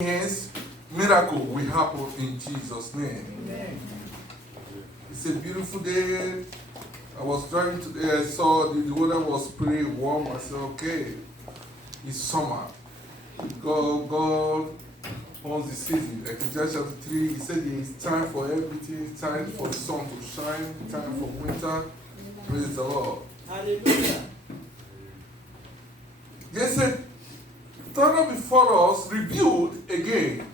Hence, miracle will happen in Jesus' name. Amen. It's a beautiful day. I was driving today, I saw the weather was pretty warm. I said, okay, it's summer. God owns the season. Ecclesiastes chapter 3, he said it's time for everything, it's time for the sun to shine, time for winter. Praise the Lord. Hallelujah. They said, thunder before us, rebuild again.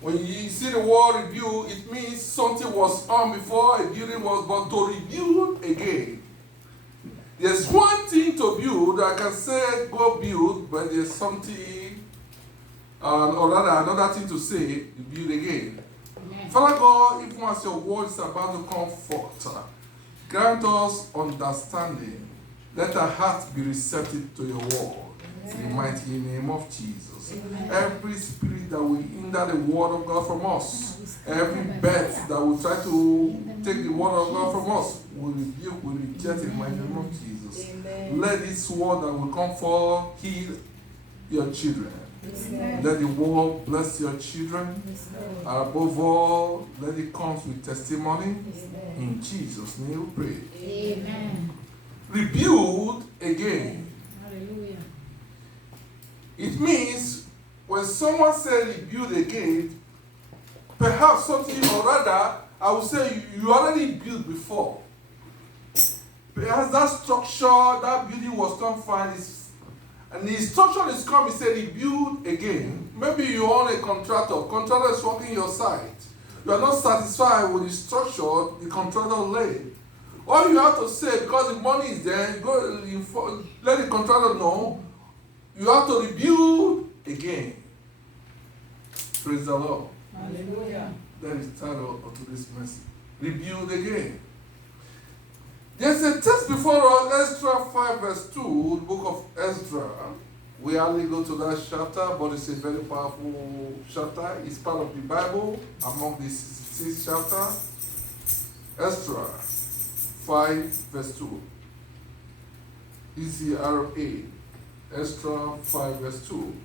When you see the word rebuild, it means something was on before a building was, but to rebuild again. There's one thing to build, I can say go build, but there's something, or rather another thing to say, you build again. Amen. Father God, even as your word is about to come forth, grant us understanding. Let our hearts be receptive to your word. In the mighty name of Jesus. Amen. Every spirit that will hinder the word of God from us, every birth that will try to take the word of God from us, we rebuke, we reject in the mighty name of Jesus. Amen. Let this word that will come forth heal your children. Amen. Let the word bless your children. And above all, let it come with testimony. Amen. In Jesus' name we pray. Amen. Rebuild again. Hallelujah. It means when someone says rebuild again, perhaps something, or rather, I would say you already built before. Perhaps that structure, that building was not fine, and the instruction is come, it said rebuild again. Maybe you own a contractor is working your site. You are not satisfied with the structure the contractor laid. All you have to say, because the money is there, let the contractor know, you have to rebuild again. Praise the Lord. Hallelujah. That is the title of today's message. Rebuild again. There's a text before us, Ezra 5 verse 2, the book of Ezra. We hardly go to that chapter, but it's a very powerful chapter. It's part of the Bible among the 6 chapters. Ezra 5 verse 2. EZRA. Ezra 5 verse 2.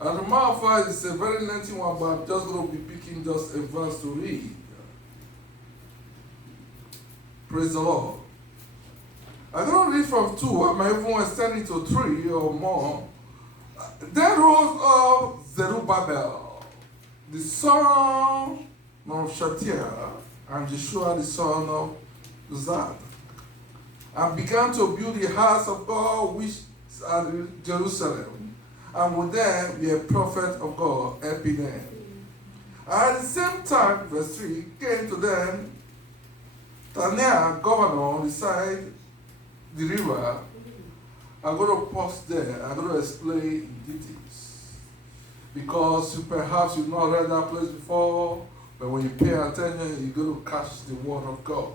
And the matter of fact, it's a very lengthy one, but I'm just going to be picking just a verse to read. Praise the Lord. I'm going to read from 2. I might even extend it to 3 or more. Then rose up Zerubbabel, the son of Shealtiel, and Joshua, the son of Zad, and began to build the house of God which is at Jerusalem, and with them be a prophet of God helping them. And at the same time, verse 3, came to them Tanea, governor, beside the river. I'm going to pause there. I'm going to explain in details. Because perhaps you've not read that place before, but when you pay attention, you're going to catch the word of God.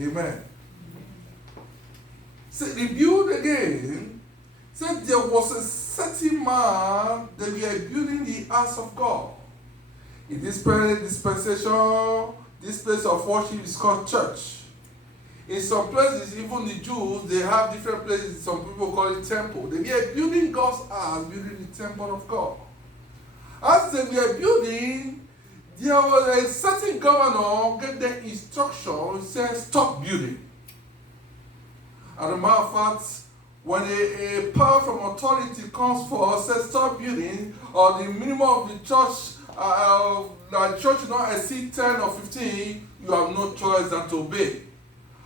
Amen. So rebuild again. Said there was a certain man that we are building the house of God. In this dispensation, this place of worship is called church. In some places, even the Jews, they have different places. Some people call it temple. They are building God's house, building the temple of God. As they were building, there was a certain governor get the instruction, says stop building. As a matter of fact, when a power from authority comes for says stop building, or the minimum of the church, church should not exceed 10 or 15, you have no choice than to obey.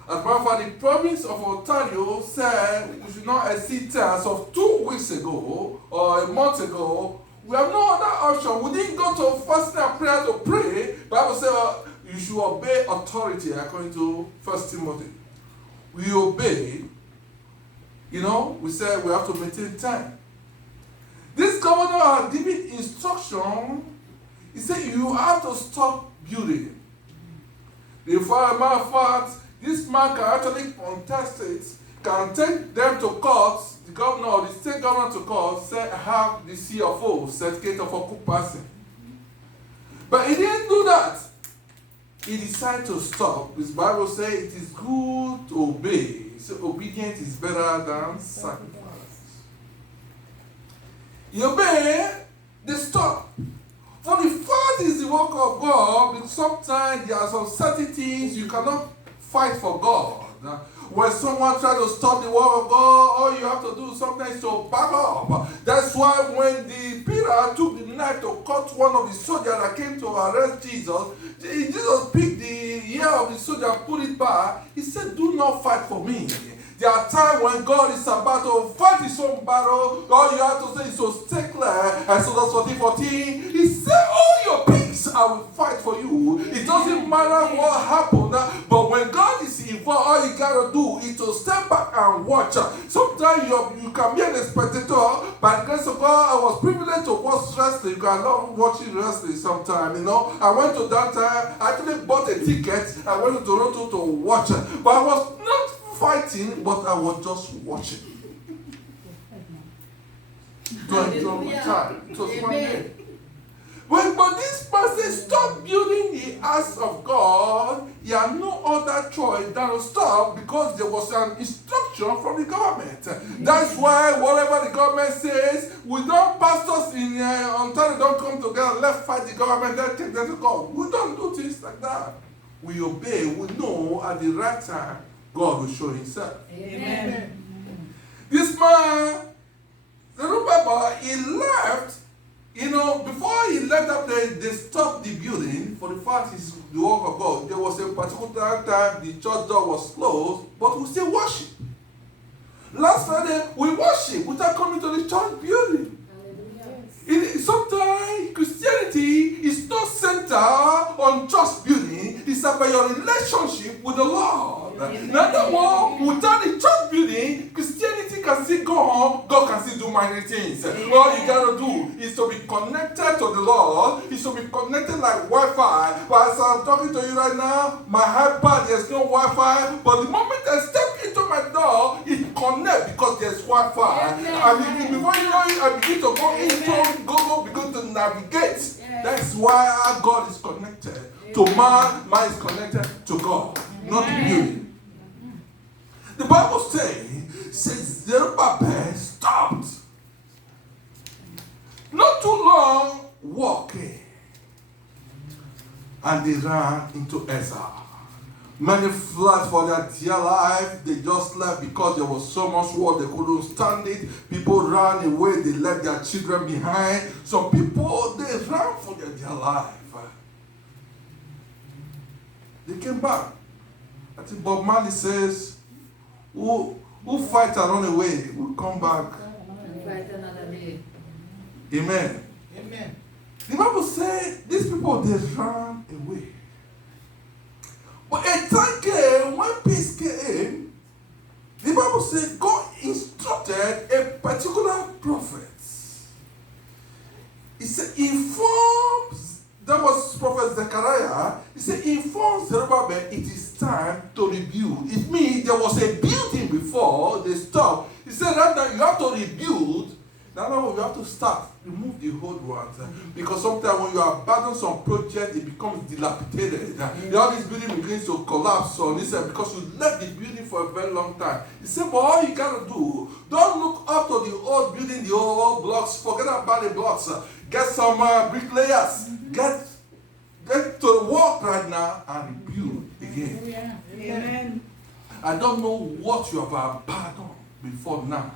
As a matter of fact, the province of Ontario said we should not exceed 10. As of 2 weeks ago, or a month ago, we have no other option. We didn't go to fasting and prayer to pray. The Bible says you should obey authority according to 1 Timothy. We obey. We said we have to maintain time. This governor had given instruction. He said you have to stop building. Therefore, as a matter of fact, this man can actually contest it, can take them to court, the governor or the state governor to court, say, I have the CFO, certificate of occupancy. But he didn't do that. He decided to stop. This Bible says it is good to obey. So obedience is better than sacrifice. You obey, they stop. For the fact is the work of God, because sometimes there are some certain things you cannot fight for God. When someone tries to stop the work of God, all you have to do sometimes is to back up. That's why when the Peter took the knife to cut one of the soldiers that came to arrest Jesus, Jesus picked the ear of the soldier and put it back. He said, do not fight for me. There are times when God is about to fight his own battle. All you have to say is to stay clear. Exodus 14:14. He said, all your peace I will fight for you. It doesn't matter what happened. But when God is involved, all you got to do is to step back and watch. Sometimes you can be an spectator. By the grace of God, I was privileged to watch wrestling. I love watching wrestling sometimes, I went to that time. I actually bought a ticket. I went to Toronto to watch it. But I was not fighting, but I was just watching. To enjoy my time. It was one day. But this person stopped building the house of God. He had no other choice than to stop because there was an instruction from the government. That's why whatever the government says, we don't, pastors in Ontario don't come together, let's fight the government, let's take them to God. We don't do things like that. We obey, we know at the right time, God will show himself. Amen. This man, Zerubbabel, he left, before he left up there, they stopped the building. For the fact is the work of God. There was a particular time the church door was closed, but we still worship. Last Friday, we worship without coming to the church building. Sometimes Christianity is not centered on church building, it's about your relationship with the Lord. In other words, without the church building, Christianity can still go on, God can still do mighty things. All you gotta do is to be connected to the Lord, is to be connected like Wi-Fi. But as I'm talking to you right now, my iPad, there's no Wi-Fi, but the moment I step into my door, it connects because there's Wi-Fi. And before you know it, I begin to go into Google, begin to navigate. That's why our God is connected to man, man is connected to God, not to building. The Bible says Zerubbabel stopped. Not too long walking. And they ran into Ezra. Many fled for their dear life. They just left because there was so much war they couldn't stand it. People ran away. They left their children behind. Some people, they ran for their dear life. They came back. I think Bob Marley says, who fight and run away will come back. And fight another day. Amen. Amen. The Bible says these people, they ran away. But a time came, when peace came, the Bible says God instructed a particular prophet. He said, informs, that was Prophet Zechariah. He said, inform Zerubbabel, it is time to rebuild. It means there was a building before they stopped. He said, right now you have to rebuild. Now you have to start, remove the old ones. Because sometimes when you abandon some project, it becomes dilapidated. All this building begins to collapse on this side because you left the building for a very long time. He said, but all you got to do, don't look up to the old building, the old blocks, forget about the blocks. Get some bricklayers. Get to work right now and rebuild again. Amen. I don't know what you have abandoned before now.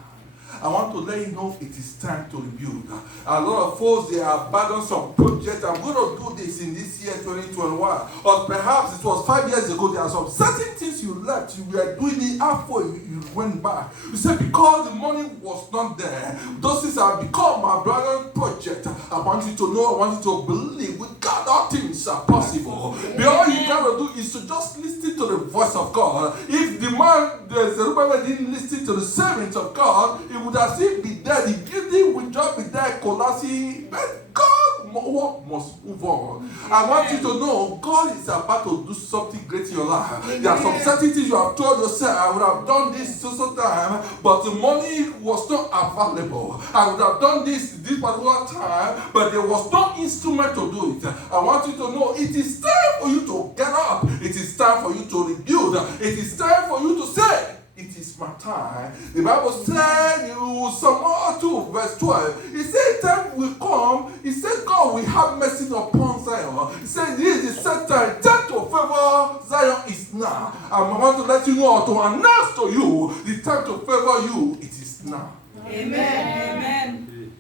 I want to let you know it is time to rebuild. A lot of folks, they have abandoned some projects. I'm going to do this in this year 2021. Or perhaps it was 5 years ago. There are some certain things you left. You were doing it halfway. You went back. You said because the money was not there. Those things have become my brother's project. I want you to know, I want you to believe with God all things are possible. But all you got to do is to just listen to the voice of God. If the man, the Zerubbabel didn't listen to the servants of God, it would have still be there. The building will just be there collapsing. But God work must move on. I want you to know God is about to do something great in your life. There are some certain things you have told yourself, I would have done this so time, but the money was not available. I would have done this particular time, but there was no instrument to do it. I want you to know it is time for you to get up. It is time for you to rebuild. It is time for you to say, it is is my time. The Bible said in Psalm 2 verse 12, it said time will come, it said God will have mercy upon Zion. It said this is the set time to favor Zion is now. I want to let you know, to announce to you, the time to favor you, it is now. Amen. Amen.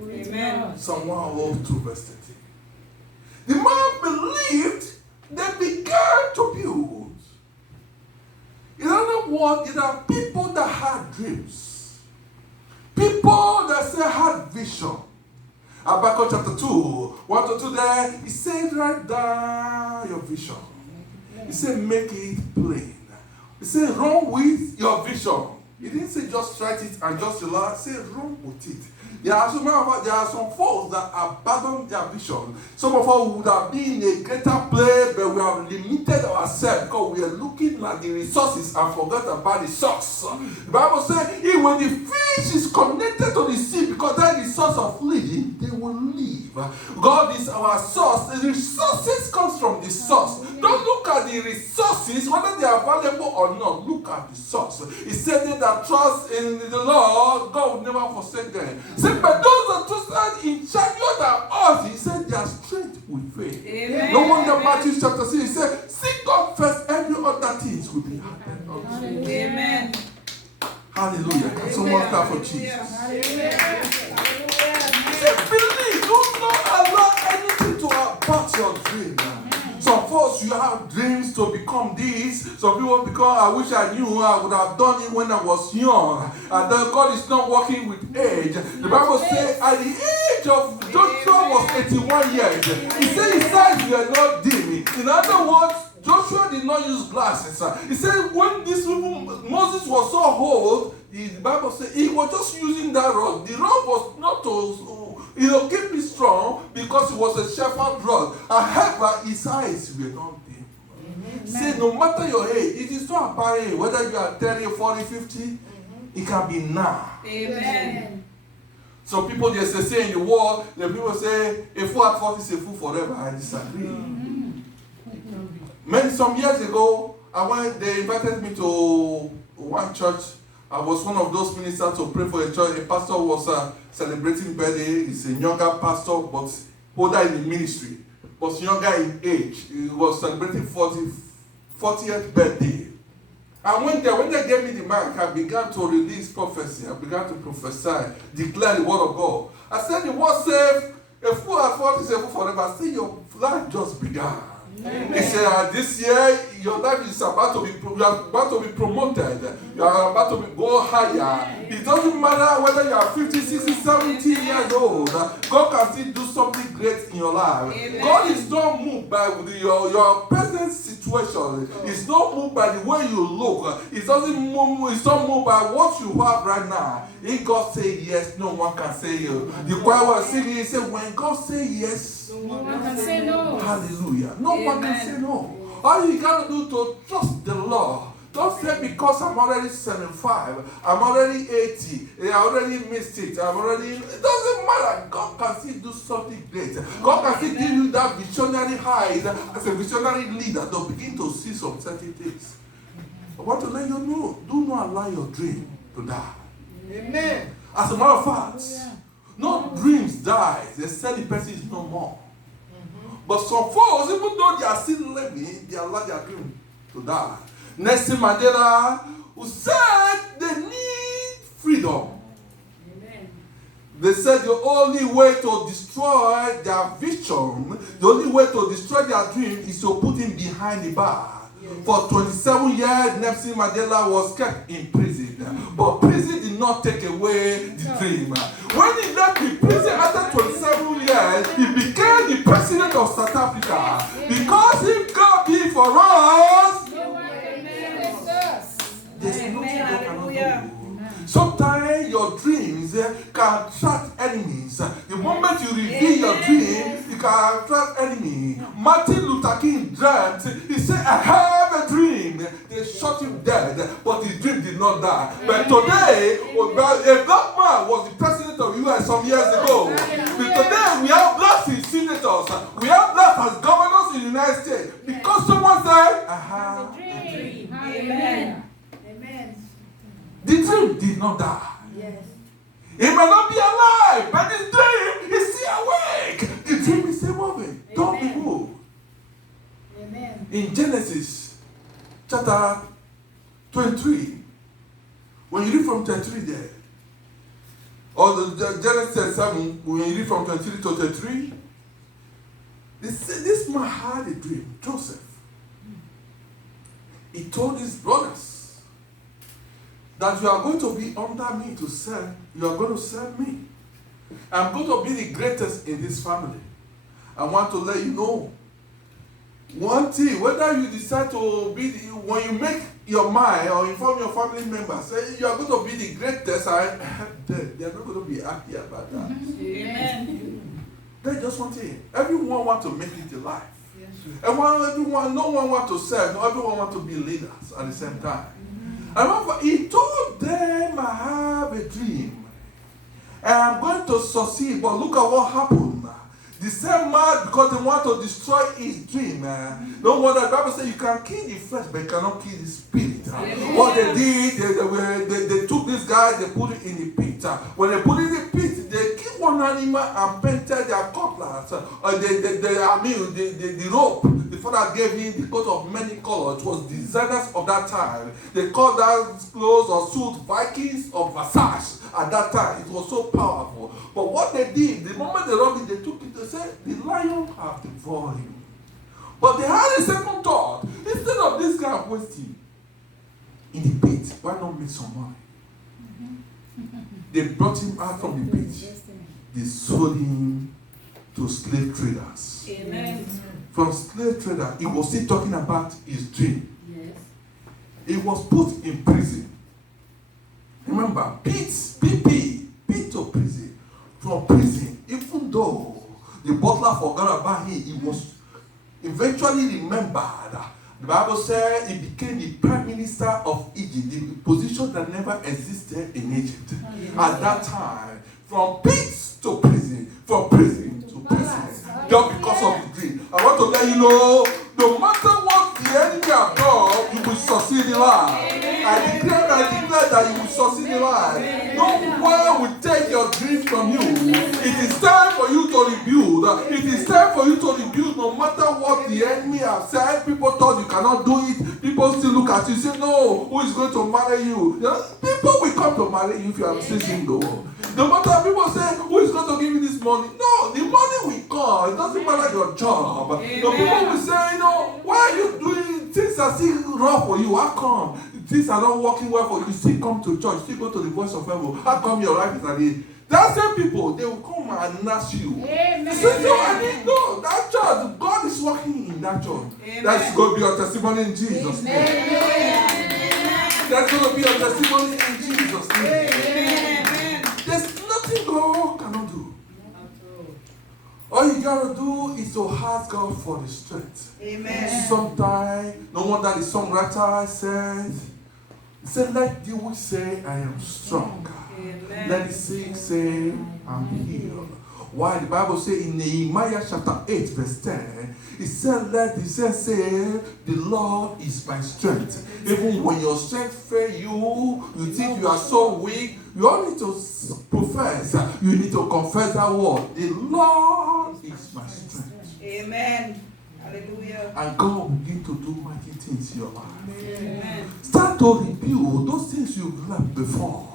Amen. Psalm 102 verse 13. The man believed, they began to build. In other words, there are people that had dreams. People that say had vision. Habakkuk chapter 2, 1 to 2 there, he said, write down your vision. He said, make it plain. He said, run with your vision. He didn't say just write it and just relax. He said, run with it. There are some folks that abandon their vision. Some of us would have been in a greater place, but we have limited ourselves because we are looking at the resources and forget about the source. The Bible says, when the fish is connected to the sea, because that is the source of living, they will live. God is our source. The resources comes from the source. Don't look at the resources, whether they are valuable or not. Look at the source. He said that trust in the Lord, God will never forsake them. But those that trusted in chariot and horse, he said, their strength will fail. Amen. No wonder Matthew chapter 6, he said, seek God first, every other things will be added unto you. Amen. Hallelujah. Can someone clap for Jesus? Hallelujah. He said, believe, do not allow anything to abort your dream. Some folks, you have dreams to become this. Some people, because I wish I knew, I would have done it when I was young. And then God is not working with age. The Bible says at the age of Joshua was 81 years. He said his eyes were not dim. In other words, Joshua did not use glasses. He said when this people, Moses was so old, the Bible said he was just using that rod. The rod was not to keep me strong because it was a shepherd rod. However, his eyes were not dim. Say, no matter your age, it is not about age, whether you are 30, 40, 50, it can be now. Amen. Some people, they say in the world, the people say, a fool at 40 is a fool forever. I disagree. Some years ago, they invited me to one church. I was one of those ministers to pray for a church. A pastor was celebrating birthday. He's a younger pastor, but older in the ministry, but younger in age. He was celebrating 40th birthday. And when they gave me the mic, I began to release prophecy. I began to prophesy, declare the word of God. I said the word says, a fool at 40 is a fool forever. I said your life just began. Amen. He said, this year, your life is about to be, you are about to be promoted. You are about to go higher. It doesn't matter whether you are 50, 60, 70 years old. God can still do something great in your life. Amen. God is not moved by your present situation. He's not moved by the way you look. He's not moved by what you have right now. If God say yes, no one can say no. The choir was singing, he said, when God say yes, no one can say no. Hallelujah. No one can say no. All you got to do to trust the Lord. Don't say because I'm already 75, I'm already 80, I already missed it, it doesn't matter. God can still do something great. God can still give you that visionary height as a visionary leader to begin to see some certain things. I want to let you know, do not allow your dream to die. Amen. As a matter of fact, no dreams die. They say the person is no more. But some folks, even though they are still living, they allow their dream to die. Nelson Mandela, who said they need freedom. Amen. They said the only way to destroy their vision, the only way to destroy their dream is to put him behind the bar. For 27 years, Nelson Mandela was kept in prison. But prison did not take away the dream. When he left the prison after 27 years, he became the president of South Africa. Because if God be for us, there's nothing God cannot do. Sometimes your dreams can attract enemies. The moment you reveal your dream, you can attract enemies. Martin Luther King dreamt. He said, I have a dream. They shot him dead, but his dream did not die. But today, a black man was the president of the U.S. some years ago. But today, we have blacks as senators. We have blacks as governors in the United States. Because someone said, I have a dream. Amen. Amen. did not die. Yes. He may not be alive, but his dream is still awake. The dream is still moving. Don't be Amen. moved. Amen. In Genesis chapter 23, when you read from 23 there, or the Genesis 7, when you read from 23 to 33, they say this man had a dream, Joseph. He told his brothers that you are going to be under me to serve, you are going to serve me. I'm going to be the greatest in this family. I want to let you know one thing, whether you decide to be, when you make your mind or inform your family members, say you are going to be the greatest, they are not going to be happy about that. Amen. That's just one thing. Everyone wants to make it in life. Yes. Everyone, no one wants to serve, no everyone wants to be leaders at the same time. I remember he told them, I have a dream and I'm going to succeed, but look at what happened. The same man, because they want to destroy his dream. No wonder the Bible says you can kill the flesh, but you cannot kill the spirit. What they did, they took this guy, they put it in the pit. When they put it in the pit, they killed one animal and painted their cutlass. The rope. The father gave him the coat of many colors. It was designers of that time. They called that clothes or suit Vikings of Versace. At that time, it was so powerful. But what they did, the moment they robbed it, they took it, they said, the lion have devoured him. But they had a second thought. Instead of this guy wasting in the pit, why not make some money? They brought him out from the pit. They sold him to slave traders. Amen. From slave trader, he was still talking about his dream. Yes. He was put in prison. Remember, pit to prison. From prison, even though the butler forgot about him, he was eventually remembered. The Bible said he became the prime minister of Egypt, the position that never existed in Egypt. At that time, from pit to prison, from prison to prison, just because of the dream. I want to let you know, no matter what the enemy has done, you will succeed in life. I declare that you will succeed in life. No one will take your dream from you. It is time for you to rebuild. It is time for you to rebuild no matter what the enemy has said. People thought you cannot do it. People still look at you and say, no, who is going to marry you? People will come to marry you if you are still single. No matter people say, who is going to give you this money? No, the money will come. It doesn't matter your job. No, people will say, why are you doing things are still rough for you? How come? Things are not working well for you. You still come to church, still go to the voice of heaven. How come your life is at the That same people, they will come and ask you. Amen. They say, no, that church, God is working in that church. Amen. That's going to be your testimony in Jesus' name. That's going to be your testimony in Jesus' name. Amen. There's nothing God cannot do. All you gotta do is to ask God for the strength. Amen. Sometimes, no wonder the songwriter said, let the weak say, I am strong. Amen. Let the sick say, I'm healed. Why the Bible says in Nehemiah chapter 8, verse 10, it said, let the saint say, the Lord is my strength. Even when your strength fails you, you think you are so weak, you all need to profess, you need to confess that word. The Lord is my strength. Amen. Hallelujah. And God will begin to do mighty things in your life. Amen. Start to review those things you've learned before.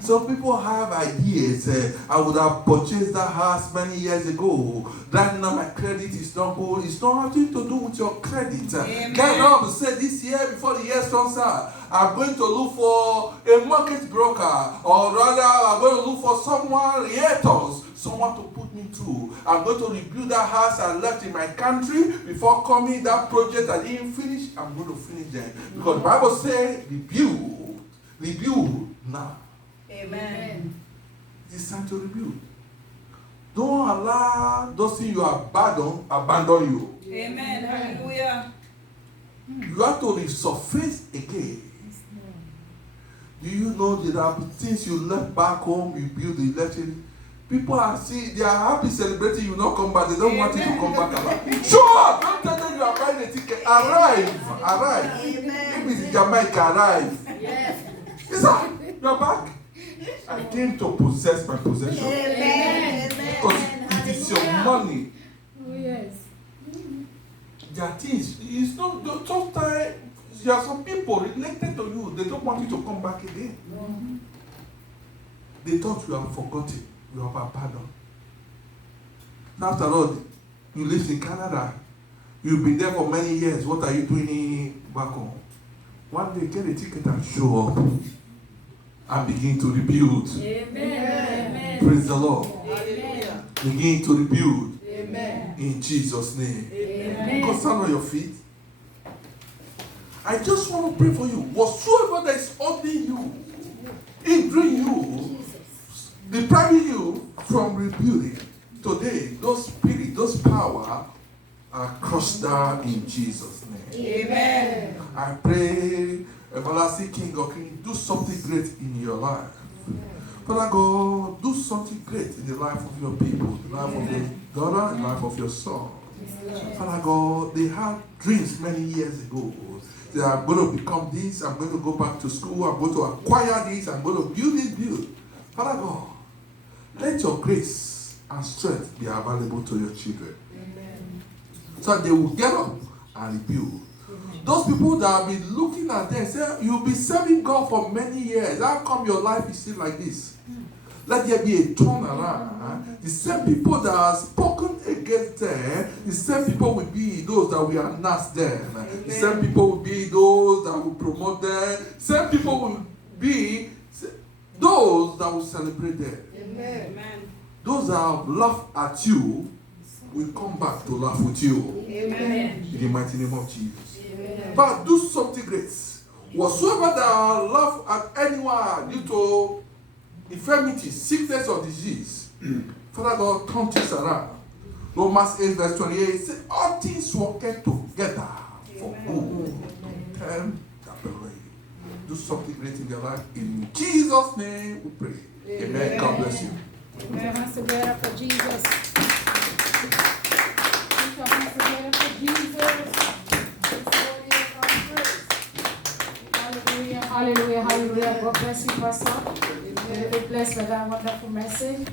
Some people have ideas. I would have purchased that house many years ago. Right now my credit is not good. It's not nothing to do with your credit. Amen. Get up and say this year before the year starts out, I'm going to look for a market broker, or rather I'm going to look for someone, realtors, someone to put me through. I'm going to rebuild that house I left in my country before coming. That project I didn't finish, I'm going to finish them. Because the Bible says, rebuild now. Amen. It's time to rebuild. Don't allow those things you abandon you. Amen. Hallelujah. You have to resurface again. Do you know that there are things you left back home, you build the electric? People they are happy celebrating you not come back. They don't want you to come back alive. Show up! Don't tell them you are buying a ticket. Arrive. Amen. Maybe it's Jamaica, arrive. Yes. Is that? You are back? I came to possess my possession. Amen. Because it is your money. Oh, yes. There are things. It's not sometimes there are some people related to you, they don't want you to come back again. They thought you have forgotten, you have abandoned. After all, you live in Canada. You've been there for many years. What are you doing back home? One day, get a ticket and show up and begin to rebuild. Amen. Praise the Lord. Hallelujah. Begin to rebuild Amen. in Jesus' name. Amen. Go stand on your feet. I just want to pray for you. Whatsoever that is holding you, hindering you, depriving you from rebuilding, today, those spirit, those power are crushed down in Jesus' name. Amen. I pray, everlasting King of Kings, do something great in your life. Father God, do something great in the life of your people, the life of your daughter, the life of your son. Father God, they had dreams many years ago. They are going to become this, I'm going to go back to school, I'm going to acquire this, I'm going to build. Father God, let your grace and strength be available to your children. So that they will get up and rebuild. Those people that have been looking at them say, you'll be serving God for many years. How come your life is still like this? Let there be a turnaround. The same people that have spoken against them, the same people will be those that will announce them. The same people will be those that will promote them. The same people will be those that will celebrate them. Amen. Those that have laughed at you will come back to laugh with you. Amen. In the mighty name of Jesus. Amen. But do something great. Whatsoever that laugh at anyone due to infirmity, sickness, or disease, Father God, turn things around. Romans 8, verse 28 says, all things work together for good. Turn that way. Do something great in your life. In Jesus' name we pray. Amen. God bless you. Put your hands together for Jesus. Put your hands together for Jesus. Hallelujah, hallelujah, hallelujah. God bless you, Pastor. Be blessed by that wonderful message.